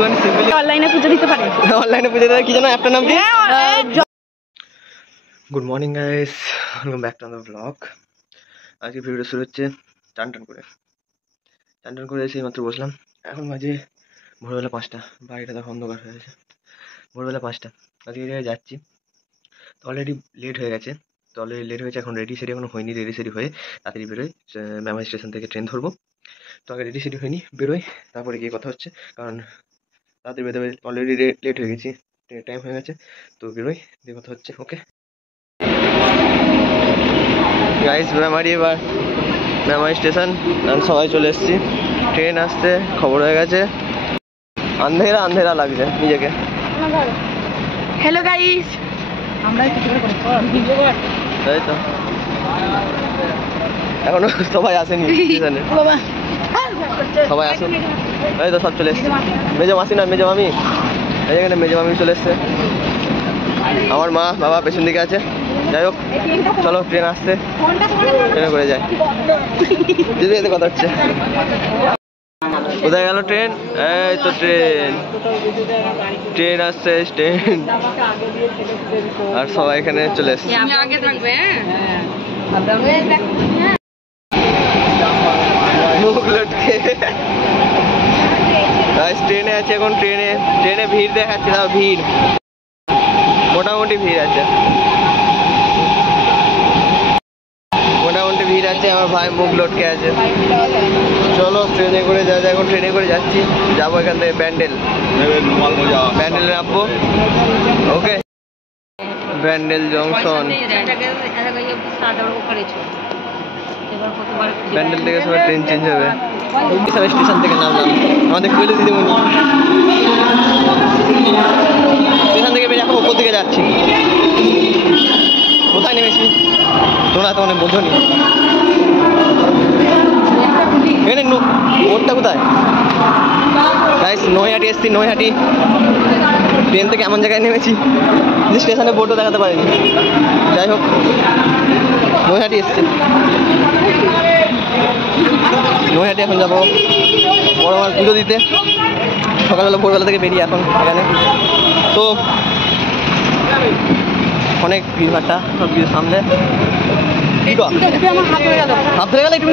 একটুখানি সিম্পলি অনলাইনে পুজো দিতে পারে। অনলাইনে পুজো দেওয়ার কি জানো অ্যাপটার নাম কি? Good morning guys, welcome back to another blog. আজকে ভিডিওটা শুরু হচ্ছে টান টান করে এসে মাত্র বসলাম। এখন বাজে ভোরবেলা 5টা, বাড়িটা তো অন্ধকার হয়ে গেছে। ভোরবেলা 5টা, আজকে জায়গায় যাচ্ছি তো অলরেডি লেট হয়ে গেছে। এখন রেডি সেডি এখনো হয়নি। রেডি সেডি হয়ে তাড়াতাড়ি বেরোই, মেমারি স্টেশন থেকে ট্রেন ধরবো। তো আগে রেডি সেডি হয়নি, বেরোই, তারপরে গিয়ে কথা হচ্ছে। কারণ তাড়াতাড়ি বেরোবে, অলরেডি লেট হয়ে গেছি, ট্রেনের টাইম হয়ে গেছে। তো বেরোই, দিয়ে কথা হচ্ছে। ওকে গাইস, মেমারি স্টেশন, সবাই চলে এসেছি। ট্রেন আসতে খবর হয়ে গেছে। আন্ধেরা লাগছে নিজেকে। হ্যালো গাইস, আমরা তাই তো এখনো সবাই আসেনি স্টেশনে। সবাই আসুন, তাই তো সব চলে এসছে। মেজো মাসি না মেজো মামি, এখানে মেজো মামি চলে এসছে। আমার মা বাবা পেছন দিকে আছে। যাই হোক, চলো ট্রেন আসছে, ট্রেনে করে যায়। দিদি এতে কথা হচ্ছে। কোথায় গেল ট্রেন? এই তো ট্রেন আসছে, ট্রেন। আর সবাই এখানে চলে এসছে। মুখ লটকে ট্রেনে আছে এখন। ট্রেনে ভিড় দেখাচ্ছে, তাও ভিড় মোটামুটি ভিড় আছে। আমার ভাই মুখ লটকে আছে। চলো ট্রেনে করে যা, এখন ট্রেনে করে যাচ্ছি, যাবো এখান থেকে ব্যান্ডেলে নামবো। ওকে, ব্যান্ডেল জংশন। ব্যান্ডেল থেকে সবাই ট্রেন চেঞ্জ হবে। সবাই স্টেশন থেকে নামলাম। আমাদের কইলে দিদিমণি স্টেশন থেকে বেরিয়ে এখন উপর দিকে যাচ্ছি। কোথায় নেমেছি তোমরা তো অনেক বোঝনি। এখানে ওরটা কোথায়? গাইস, নৈহাটি এসছি। নৈহাটি ট্রেন থেকে এমন জায়গায় নেমেছি যে স্টেশনে বোর্ডও দেখাতে পারিনি। যাই হোক, নৈহাটি এসছি। নৈহাটি এখন যাবো বড় মার পুজো দিতে। সকালবেলা ভোরবেলা থেকে বেরিয়ে এখন এখানে তো অনেক ভিড়ভাট্টা, সব কিছু সামনে। হাত ধরে গেল একটু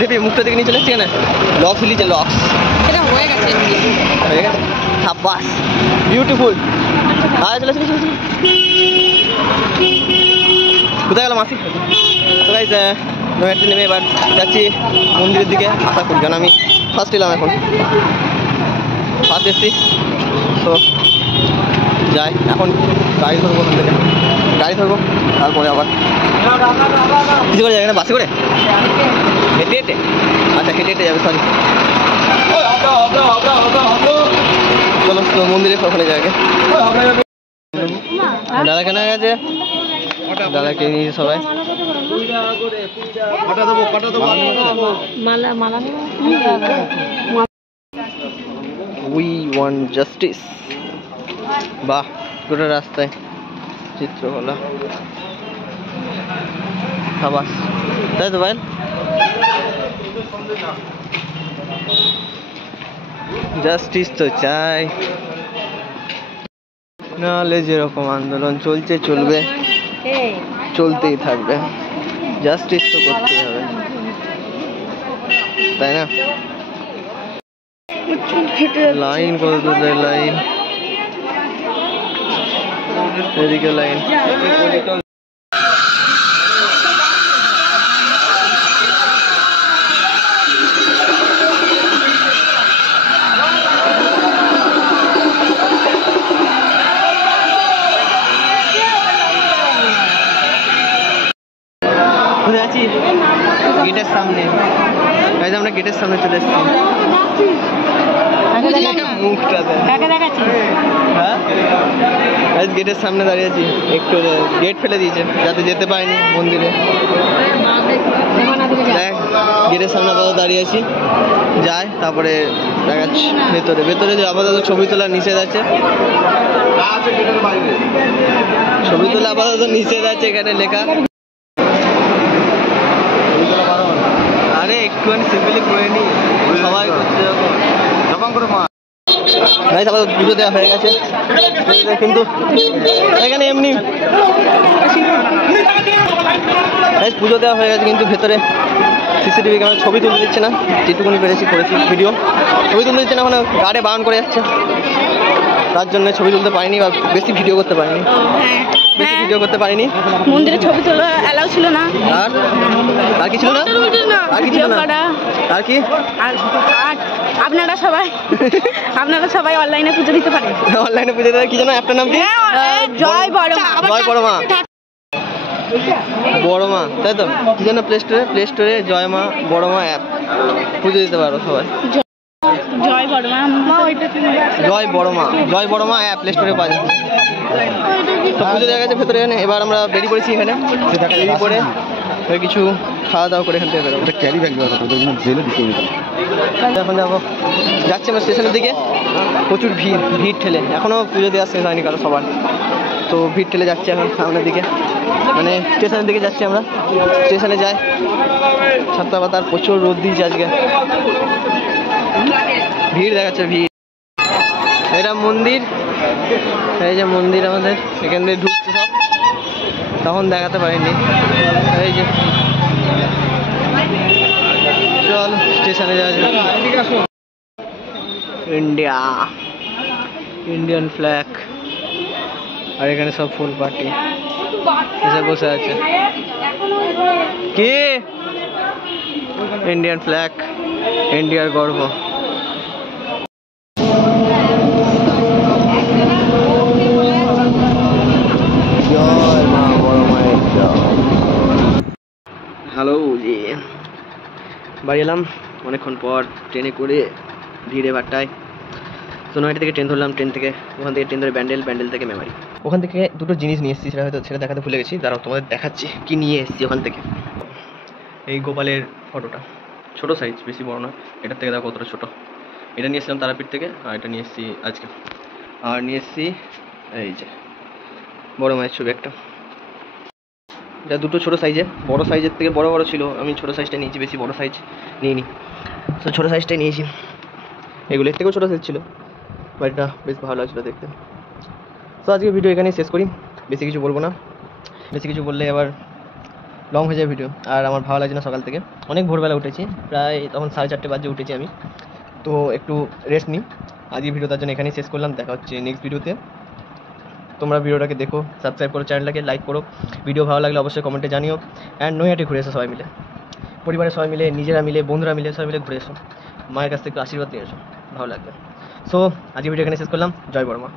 দেখবি, মুখটা দিকে নিয়ে চলে এসছি। এখানে লক্স লিচে, লক্স হয়ে গেছে। সাব্বাস, বিউটিফুল। চলে কোথায় গেল মাসি? তো গাইস, নৈহাটি নেমে এবার যাচ্ছি মন্দিরের দিকে। আশা করি, কারণ আমি ফার্স্ট এলাম, এখন ফার্স্ট এসছি। তো যাই, এখন গাড়ি ধরবো, ওখান থেকে গাড়ি ধরবো, তারপরে আবার কিছু করে যাবে না, বাসে করে হেঁটে হেঁটে। আচ্ছা, হেঁটে হেঁটে যাবে, সরি। চলো তো মন্দিরে ওখানে যাবে। দাদা কেনা গেছে, দাদাকে নিয়ে সবাই। We want justice. বাহ, গোটা রাস্তায় চিত্রকলা, সাবাস, তাই তো ভাই। জাস্টিস তো চাই, নাহলে যেরকম আন্দোলন চলছে, চলতেই থাকবে। জাস্টিস তো করতেই হবে, তাই না? লাইন কত দূর, লাইন এদিকে লাইন। কোথায় আছি? গেটের সামনে। আমরা গেটের সামনে চলে এসেছি। গেটের সামনে দাঁড়িয়ে আছি। একটু গেট ফেলে দিয়েছে যাতে যেতে পারিনি মন্দিরে। দেখ, গেটের সামনে আপাতত দাঁড়িয়ে আছি, যাই তারপরে দেখাচ্ছি ভেতরে যে আপাতত ছবি তোলা নিষেধ আছে। ছবি তোলা আপাতত নিষেধ আছে, এখানে লেখা। আরে একটুখানি সিম্পলি করে নি, সবাই করছে যখন করে গাইস আবার পুজো দেওয়া হয়ে গেছে কিন্তু এখানে এমনি গাইস পুজো দেওয়া হয়ে গেছে কিন্তু ভেতরে সিসিটিভি ক্যামেরা ছবি তুলতে দিচ্ছে না, যেটুকুনি পেরেছি করেছি ভিডিও, ছবি তুলতে দিচ্ছে না, মানে গাড়ে বারণ করে যাচ্ছে, তার জন্য ছবি তুলতে পারিনি বা বেশি ভিডিও করতে পারিনি, বেশি ভিডিও করতে পারিনি। মন্দিরে ছবি তোলা অ্যালাউ ছিল না। আর কি ছিল না? আর কি ছিল না? আর কি? আর আপনারা সবাই অনলাইনে পুজো দিতে পারেন। অনলাইনে পুজো দিতে কি জানো অ্যাপটার নাম কি? জয় বড় মা। জয় বড় মা, বড় মা, তাই তো? কি জানো প্লে স্টোরে জয় মা বড় মা অ্যাপ, পুজো দিতে পারো সবাই। জয় বড় মা, জয় বড় মা অ্যাপ প্লে স্টোরে পাওয়া যায়। তো পুজো দেওয়া গেছে ভেতরে, এখানে এবার আমরা বেরিয়ে পড়েছি, এখানে বেরিয়ে পড়ে কিছু খাওয়া দাওয়া করে এখান থেকে বেরোবো। ক্যারি ব্যাগ এখন যাচ্ছি আমরা স্টেশনের দিকে, প্রচুর ভিড় ঠেলে, এখনও পুজো দেওয়া শেষ হয়নি কারো সবার, তো ভিড় ঠেলে যাচ্ছি এখন সামনের দিকে, মানে স্টেশনের দিকে যাচ্ছি আমরা। স্টেশনে যাই, ছাত্রা পাতার প্রচুর রোদ দিয়েছে আজকে, ভিড় দেখাচ্ছে ভিড়। এটা মন্দির, এই যে মন্দির আমাদের, এখান দিয়ে ঢুকছে সব, তখন দেখাতে পারিনি। এই যে চল স্টেশনে যাওয়া যাক। ইন্ডিয়ান ফ্ল্যাগ, আর এখানে সব ফুল পার্টি এসে বসে আছে। কি ইন্ডিয়ান ফ্ল্যাগ, ইন্ডিয়ার গর্ব। জয় মা বড় মায়ের জয়। হ্যালো জি, বাড়ি এলাম অনেকক্ষণ পর ট্রেনে করে, ভিড়ে ভাট্টায়। তো নয়টা থেকে ট্রেন ধরলাম, ট্রেন থেকে ওখান থেকে ট্রেন ধরে ব্যান্ডেল থেকে মেমারি। ওখান থেকে দুটো জিনিস নিয়ে এসেছি, সেটা দেখাতে ভুলে গেছি, দাঁড়াও তোমাদের দেখাচ্ছি কি নিয়ে এসেছি ওখান থেকে। এই গোপালের ফটোটা ছোটো সাইজ, বেশি বড় না, এটার থেকে দেখো কতটা ছোটো। এটা নিয়ে এসেছিলাম তারাপীঠ থেকে, আর এটা নিয়ে এসেছি আজকে। আর নিয়ে এসেছি এই যে বড় মায়ের ছবি একটা, এটা দুটো ছোটো সাইজে, বড় সাইজের থেকে বড় ছিল, আমি ছোটো সাইজটা নিয়েছি, বেশি বড় সাইজ নিইনি, তো ছোটো সাইজটাই নিয়েছি। এগুলো এর থেকেও ছোটো সাইজ ছিল, বাট এটা বেশ ভালো লাগছিলো দেখতে। তো আজকে ভিডিও এখানেই শেষ করি, বেশি কিছু বলবো না, বেশি কিছু বললে আবার লং হয়ে যায় ভিডিও, আর আমার ভালো লাগছে না। সকাল থেকে অনেক ভোরবেলা উঠেছি, প্রায় তখন 4:30 বাজে উঠেছি আমি, তো একটু রেস্ট নিই। আজকে ভিডিও তার জন্য এখানেই শেষ করলাম, দেখা হচ্ছে নেক্সট ভিডিওতে। তোমরা ভিডিওটাকে দেখো, সাবস্ক্রাইব করো, চ্যানেলটাকে লাইক করো, ভিডিও ভালো লাগলে অবশ্যই কমেন্টে জানিও। অ্যান্ড নৈহাটি ঘুরে এসো সবাই মিলে, পরিবারের সবাই মিলে, নিজেরা মিলে, বন্ধুরা মিলে, সবাই মিলে ঘুরে এসো, মায়ের কাছ থেকে আশীর্বাদ নিয়ে এসো, ভালো লাগবে। সো আজকে ভিডিও এখানে শেষ করলাম, জয় বড় মা।